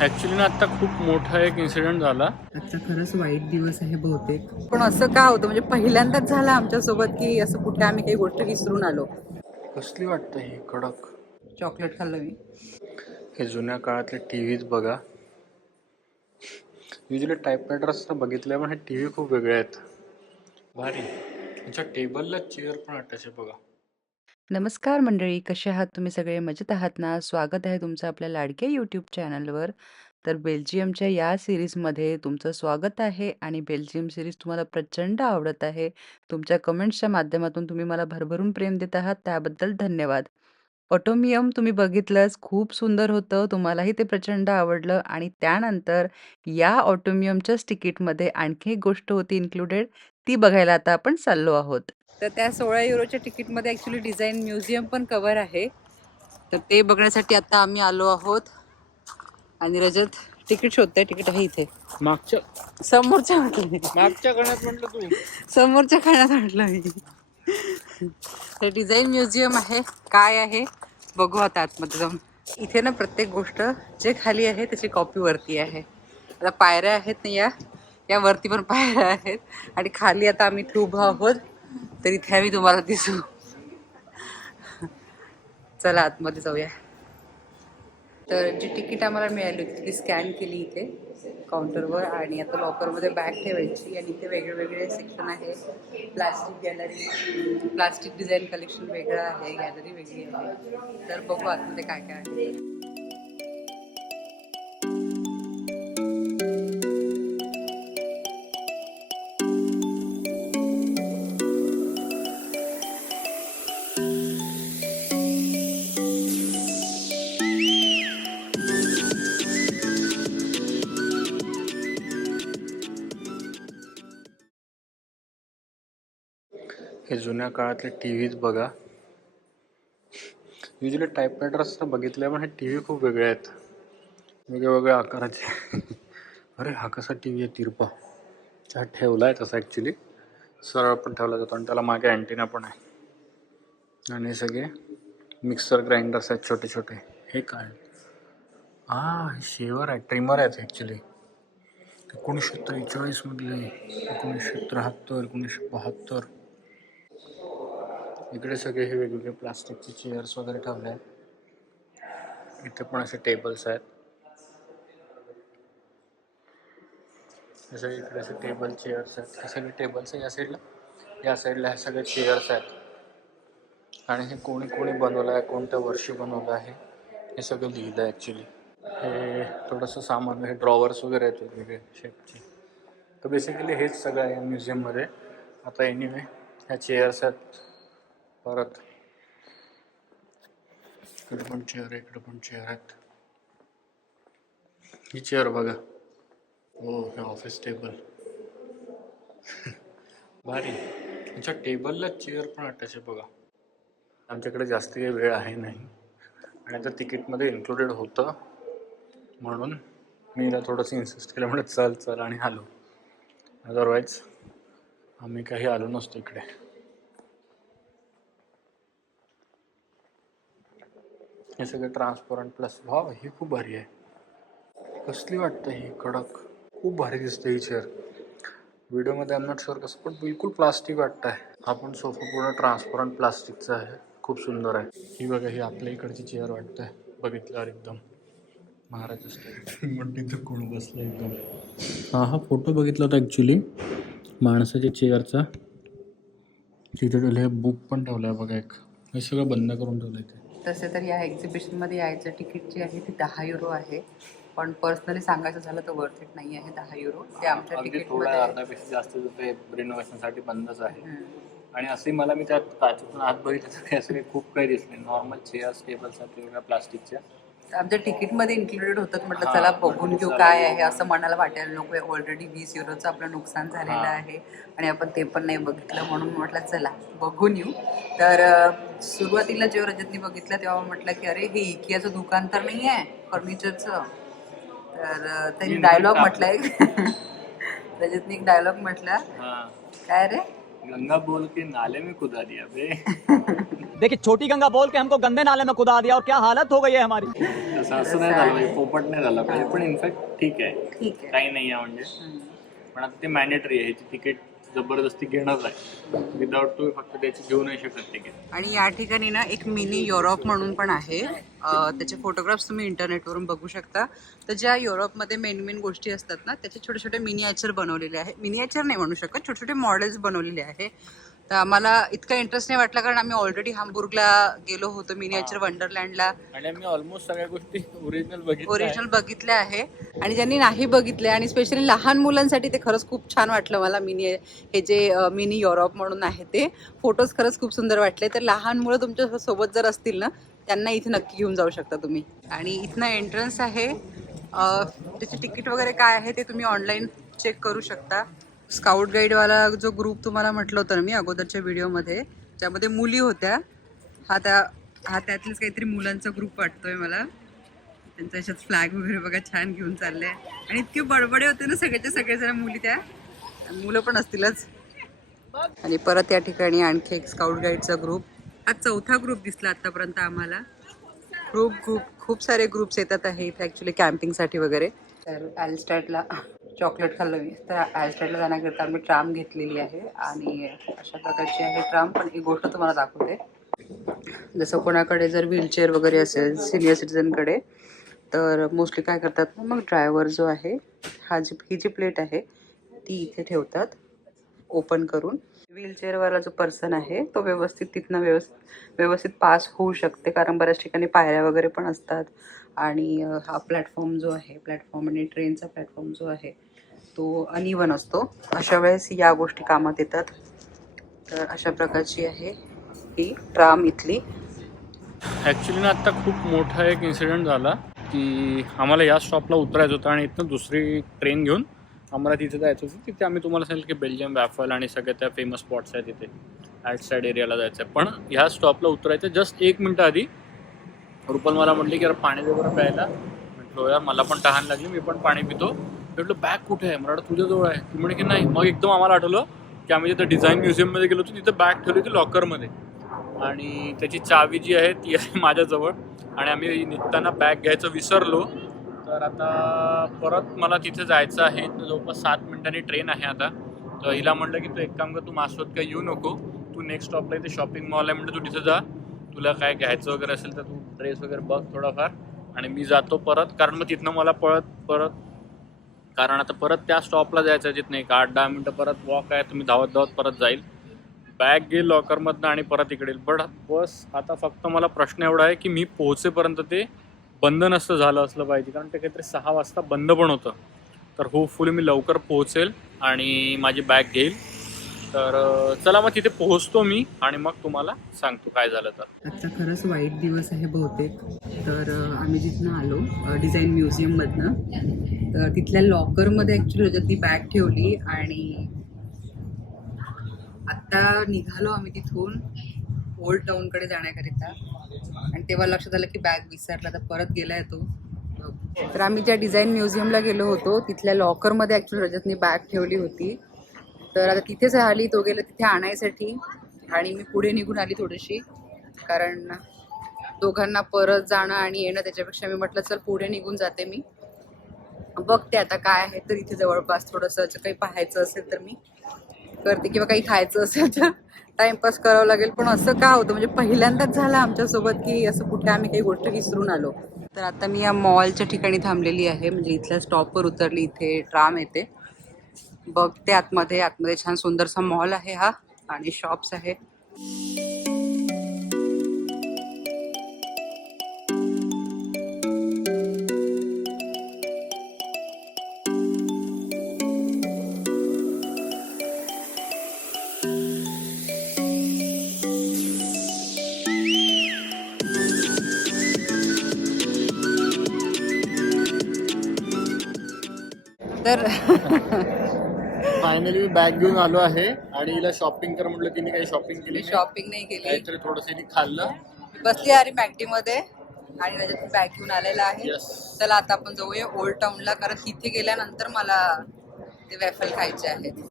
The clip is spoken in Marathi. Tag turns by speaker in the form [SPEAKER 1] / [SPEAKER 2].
[SPEAKER 1] ॲक्च्युली ना आत्ता खूप मोठा एक इन्सिडेंट झाला.
[SPEAKER 2] आजचा खरंच वाईट दिवस आहे बहुतेक. पण असं का होतं? म्हणजे पहिल्यांदाच झालं आमच्यासोबत की असं कुठे आम्ही काही गोष्ट विसरून आलो.
[SPEAKER 1] कसली वाटतं ही? कडक.
[SPEAKER 2] चॉकलेट खाल्लं मी.
[SPEAKER 1] हे जुन्या काळातले टी व्हीज बघा युजली टाईपरायटर्स तर बघितले पण हे टी व्ही खूप वेगळे आहेत. भारी. त्यांच्या टेबलला चेअर पण अटॅच आहे बघा.
[SPEAKER 2] नमस्कार मंडळी कसे आहात तुम्ही सगळे? मजेत आहात ना? स्वागत आहे तुमचं आपल्या लाडक्या यूट्यूब चॅनलवर. तर बेल्जियमच्या या सिरीजमध्ये तुमचं स्वागत आहे आणि बेल्जियम सिरीज तुम्हाला प्रचंड आवडत आहे. तुमच्या कमेंट्सच्या माध्यमातून तुम्ही मला भरभरून प्रेम देत आहात त्याबद्दल धन्यवाद. ऑटोमियम तुम्ही बघितलंच खूप सुंदर होतं तुम्हालाही ते प्रचंड आवडलं आणि त्यानंतर या ऑटोमियमच्याच तिकीटमध्ये आणखी एक गोष्ट होती इन्क्लुडेड ती बघायला आता आपण चाललो आहोत. तर त्या सोळा युरोच्या तिकीटमध्ये ॲक्च्युली डिझाईन म्युझियम पण कवर आहे. तर ते बघण्यासाठी आता आम्ही आलो आहोत. आणि रजत तिकीट शोधतंय तिकीट आहे इथे.
[SPEAKER 1] मागच्या
[SPEAKER 2] समोरच्या म्हटलं
[SPEAKER 1] मागच्या गणात म्हटलं तू.
[SPEAKER 2] समोरच्या खाण्यात म्हटलं मी. हे डिझाईन म्युझियम आहे. काय आहे? बघू आता आतमध्ये जाऊन. इथे ना प्रत्येक गोष्ट जे खाली आहे त्याची कॉपी वरती आहे. आता पायऱ्या आहेत ना या? या वरती पण पायऱ्या आहेत. आणि खाली आता आम्ही इथे उभा आहोत. तर इथे आम्ही तुम्हाला दिसू. चला आतमध्ये जाऊया. तर जी तिकीट आम्हाला मिळाली होती ती स्कॅन केली इथे काउंटरवर आणि आता लॉकरमध्ये बॅग ठेवायची. आणि इथे वेगळे वेगळे सेक्शन आहे. Plastic gallery plastic design collection वेगळं आहे गॅलरी वेगळी आहे. तर बघू आतमध्ये काय काय आहे.
[SPEAKER 1] हे जुन्या काळातले टी व्हीज बघा युजली टाईपरायटर्स तर बघितले पण हे टी व्ही खूप वेगळे आहेत. वेगळ्या वेगळ्या आकाराचे. अरे हा कसा टी व्ही आहे तिरपा. हा ठेवला आहे तसा ॲक्च्युली सरळ पण ठेवला जातो आणि त्याला मागे अँटिना पण आहे. आणि सगळे मिक्सर ग्राइंडर्स आहेत छोटे छोटे हे काय? हा हे शेवर आहे ट्रिमर आहेत ॲक्च्युली एकोणीसशे त्रेचाळीसमधले. एकोणीसशे त्र्याहत्तर एकोणीसशे बहात्तर. इकडे सगळे हे वेगवेगळे प्लास्टिकचे चेअर्स वगैरे ठेवले आहेत. इथे पण असे टेबल्स आहेत. हे सगळे इकडे असे टेबल चेअर्स आहेत. हे सगळे टेबल्स आहे या साईडला या साईडला हे सगळे चेअर्स आहेत. आणि हे कोणी कोणी बनवलं आहे कोणत्या वर्षी बनवलं आहे हे सगळं लिहिलं आहे ॲक्च्युली हे थोडंसं सामान हे ड्रॉवर्स वगैरे आहेत वेगवेगळे शेपचे तर बेसिकली हेच सगळं आहे म्युझियममध्ये आता एनिवे ह्या चेअर्स आहेत. परत. इकडे पण चेअर आहे इकडे पण चेअर आहेत. ही चेअर बघा. हो हे ऑफिस टेबल भारी. अच्छा टेबलला चेअर पण अटॅच आहे बघा. आमच्याकडे जास्त काही वेळ आहे नाही. आणि आता तिकीटमध्ये इन्क्लुडेड होतं. म्हणून मी हिला थोडंसं इन्सिस्ट केलं म्हणजे चल चल आणि आलो. अदरवाईज आम्ही काही आलो नसतो इकडे. हे सगळं ट्रान्सपरंट प्लस वाव ही खूप भारी आहे. कसली वाटतं ही? कडक. खूप भारी दिसते ही चेअर व्हिडिओमध्ये आम नॉट शुअर कसं पण बिलकुल प्लास्टिक वाटतं आहे हा पण सोफा पूर्ण ट्रान्सपरंट प्लास्टिकचा आहे. खूप सुंदर आहे. ही बघा ही आपल्या इकडची चेअर वाटतं आहे बघितल्यावर एकदम महाराज म्हणते कोण बसलं एकदम? हा हा फोटो बघितला होता ॲक्च्युली माणसाच्या चेअरचा तिथे ठेवलं हे बुक पण ठेवलं आहे बघा एक. हे सगळं बंद करून ठेवलं आहे ते.
[SPEAKER 2] तसे तर या एक्झिबिशनमध्ये यायचं. तिकीट जे आहे ते दहा युरो आहे. पण पर्सनली सांगायचं झालं तर वर्थ इट नाही आहे दहा युरो ते आमच्या तिकीटमध्ये
[SPEAKER 1] अर्ध्यापेक्षा जास्त ते रिनोव्हेशनसाठी बंदच आहे. आणि असे मला मी त्यात काचेतून आत बघितलं तर असं काही खूप काही दिसले नॉर्मल चेअर्स टेबल्स आहेत वेगळ्या प्लास्टिकच्या
[SPEAKER 2] आमच्या तिकीटमध्ये इन्क्लुडेड होतात. म्हटलं चला बघून घेऊ. काय आहे. असं मनाला वाटायला नको. ऑलरेडी वीस युरोचं आपलं नुकसान झालेलं. आहे. आणि आपण ते पण नाही बघितलं म्हणून म्हटलं चला बघून येऊ. तर सुरुवातीला जेव्हा रजतनी बघितलं तेव्हा म्हटलं की अरे हे इकियाचं दुकान तर नाही आहे फर्निचरचं. तर त्यांनी डायलॉग. म्हटलं एक. रजतनी एक डायलॉग म्हटला
[SPEAKER 1] हा.
[SPEAKER 2] काय रे?
[SPEAKER 1] गंगा बोल के नाले में कुदा दिया बे.
[SPEAKER 3] देखिए छोटी गंगा बोल के हमको गंदे नाले में कुदा दिया और क्या हालत हो गई है हमारी?
[SPEAKER 1] तसं असं नाही झालं पाहिजे पोपट नाही झालं पाहिजे पण इनफॅक्ट ठीक आहे
[SPEAKER 2] ठीक आहे
[SPEAKER 1] काही नाही आहे म्हणजे. पण आता ते मॅनेटरी आहे ह्याची तिकीट जबरदस्ती घेणंच आहे विदाउट तुम्ही फक्त त्याची घेऊ नाही शकत तिकीट
[SPEAKER 2] आणि या ठिकाणी ना एक मिनी युरोप म्हणून पण आहे. अं, त्याचे फोटोग्राफ्स तुम्ही इंटरनेटवरून बघू शकता. तर ज्या युरोपमध्ये मेन मेन गोष्टी असतात ना त्याचे छोटे छोटे मिनिएचर बनवलेले आहे. मिनिएचर नाही म्हणू शकत छोटे छोटे मॉडेल्स बनवलेले आहे. तर आम्हाला इतका इंटरेस्ट नाही वाटला कारण आम्ही ऑलरेडी हामबुर्गला गेलो होतो मिनिएचर वंडरलँडला
[SPEAKER 1] आणि आम्ही ऑलमोस्ट सगळ्या गोष्टी ओरिजिनल बघितल्या
[SPEAKER 2] ओरिजिनल बघितले आहे. आणि ज्यांनी नाही बघितले आणि स्पेशली लहान मुलांसाठी ते खरंच खूप छान वाटलं मला मिनी हे जे मिनी युरोप म्हणून आहे ते. फोटोज खरंच खूप सुंदर वाटले. तर लहान मुलं तुमच्यासोबत जर असतील ना त्यांना इथे नक्की घेऊन जाऊ शकता तुम्ही. आणि इथनं एंट्रन्स आहे त्याची तिकीट वगैरे काय आहे ते तुम्ही ऑनलाईन चेक करू शकता. स्काउट गाईडवाला जो ग्रुप तुम्हाला म्हटलं होतं ना मी अगोदरच्या व्हिडिओमध्ये ज्यामध्ये मुली होत्या हा त्या हा त्यातलेच काहीतरी मुलांचा ग्रुप वाटतोय मला. त्यांच्या अशात फ्लॅग वगैरे बघा छान घेऊन चालले. आणि इतके बडबडे होते ना सगळ्याच्या सगळे मुली त्या. मुलं पण असतीलच. आणि परत या ठिकाणी आणखी एक स्काउट गाईडचा ग्रुप. हा चौथा ग्रुप दिसला आतापर्यंत आम्हाला. ग्रुप खूप खूप सारे ग्रुप्स येतात आहे इथे ॲक्च्युली कॅम्पिंगसाठी वगैरे. तर ॲलस्टॅटला चॉकलेट खाल्लं मी. तर ॲलस्टॅटला जाण्याकरिता आम्ही ट्राम घेतलेली आहे आणि अशा प्रकारची आहे ट्राम. पण ही गोष्ट तुम्हाला दाखवते. जसं कोणाकडे जर व्हीलचेअर वगैरे असेल सिनियर सिटीजनकडे तर मोस्टली काय करतात मग ड्रायव्हर जो आहे हा जी ही जी प्लेट आहे ती इथे ठेवतात ओपन करून. व्हीलचेअरवाला जो पर्सन आहे तो व्यवस्थित तिथनं व्यवस्थित व्यवस्थित पास होऊ शकते कारण बऱ्याच ठिकाणी पायऱ्या वगैरे पण असतात. आणि हा प्लॅटफॉर्म जो आहे प्लॅटफॉर्म आणि ट्रेनचा प्लॅटफॉर्म जो आहे तो अनइवन असतो. अशा वेळेस या गोष्टी कामात येतात. तर अशा प्रकारची आहे ही ट्राम इथली.
[SPEAKER 1] ॲक्च्युली ना आत्ता खूप मोठा एक इन्सिडेंट झाला की आम्हाला या स्टॉपला उतरायचं होतं आणि इथनं दुसरी ट्रेन घेऊन आम्हाला तिथे जायचं होतं. तिथे आम्ही तुम्हाला सांगितलं की बेल्जियम वॅफल आणि सगळ्या त्या फेमस स्पॉट्स आहेत तिथे. आउट साईड एरियाला जायचं आहे. पण ह्या स्टॉपला उतरायचं जस्ट एक मिनटं आधी रुपल मला म्हटली की अरे पाणी दे बरं प्यायला. म्हटलो यार मला पण तहान लागली मी पण पाणी पितो. म्हटलं बॅग कुठे आहे? मला तुझ्याजवळ आहे. ती म्हणे की नाही. मग एकदम आम्हाला आठवलं की आम्ही जिथं डिझाईन म्युझियममध्ये गेलो होतो तिथं बॅग ठेवली होती लॉकरमध्ये आणि त्याची चावी जी आहे ती आहे माझ्याजवळ. आणि आम्ही निघताना बॅग घ्यायचं विसरलो. तर आता परत मला तिथे जायचं आहे. जवळपास सात मिनिटांनी ट्रेन आहे आता. तर हिला म्हटलं की तू एक काम कर तू मासवत काही येऊ नको. तू नेक्स्ट स्टॉपला इथे शॉपिंग मॉल आहे म्हणजे तू तिथे जा. तुला काय घ्यायचं वगैरे असेल तर तू ड्रेस वगैरे बघ थोडाफार. आणि मी जातो परत कारण मग तिथनं मला पळत परत. कारण आता परत त्या स्टॉपला जायचं आहे तिथनं एक आठ दहा मिनटं परत वॉक आहे तुम्ही धावत धावत परत जाईल. बॅग घेईल लॉकरमधनं आणि परत इकडे बट बस आता फक्त मला प्रश्न एवढा आहे की मी पोहोचेपर्यंत ते बंद नसतं झालं असलं पाहिजे. कारण ते काहीतरी सहा वाजता बंद पण होतं. तर होपफुली मी लवकर पोहोचेल आणि माझी बॅग घेईल. तर चला मग तिथे पोहोचतो मी आणि मग तुम्हाला सांगतो काय झालं तर.
[SPEAKER 2] आजचा खरंच वाईट दिवस आहे बहुतेक. तर आम्ही जिथनं आलो डिझाईन डिझाईन म्युझियममधनं तर तिथल्या लॉकरमध्ये ॲक्च्युली ती बॅग ठेवली आणि आत्ता निघालो आम्ही तिथून ओल्ड टाऊनकडे जाण्याकरिता. आणि तेव्हा लक्षात आलं की बॅग विसरला तर परत गेलाय तो. तर आम्ही ज्या डिझाईन म्युझियमला गेलो होतो तिथल्या लॉकरमध्ये ॲक्च्युली रजतनी बॅग ठेवली होती. तर आता तिथेच आली तो गेला तिथे आणायसाठी. आणि मी पुढे निघून आली थोडीशी. कारण दोघांना परत जाणं आणि येणं त्याच्यापेक्षा मी म्हटलं चल पुढे निघून जाते मी. बघते आता काय आहे तर इथे जवळपास थोडंसं काही पाहायचं असेल तर मी करते किंवा काही खायचं असेल तर टाइमपास करावं लागेल. पण असं का होतं? म्हणजे पहिल्यांदाच झालं आमच्यासोबत की असं कुठे आम्ही काही गोष्ट विसरून आलो. तर आता मी या मॉलच्या ठिकाणी थांबलेली आहे. म्हणजे इथल्या स्टॉपवर उतरली इथे ट्राम येते. बघते आतमध्ये. आतमध्ये छान सुंदरसा मॉल आहे हा आणि शॉप्स आहे. तर
[SPEAKER 1] फायनली मी बॅग घेऊन आलो आहे आणि हिला शॉपिंग कर म्हटलं तिने काही शॉपिंग केली.
[SPEAKER 2] शॉपिंग नाही केली
[SPEAKER 1] काहीतरी थोडंसं खाल्लं
[SPEAKER 2] बसली अरे मॅगडी मध्ये आणि त्याच्यात बॅग घेऊन आलेला आहे
[SPEAKER 1] Yes.
[SPEAKER 2] चला आता आपण जाऊया ओल्ड टाउनला कारण तिथे गेल्यानंतर मला ते वॅफल खायचे आहेत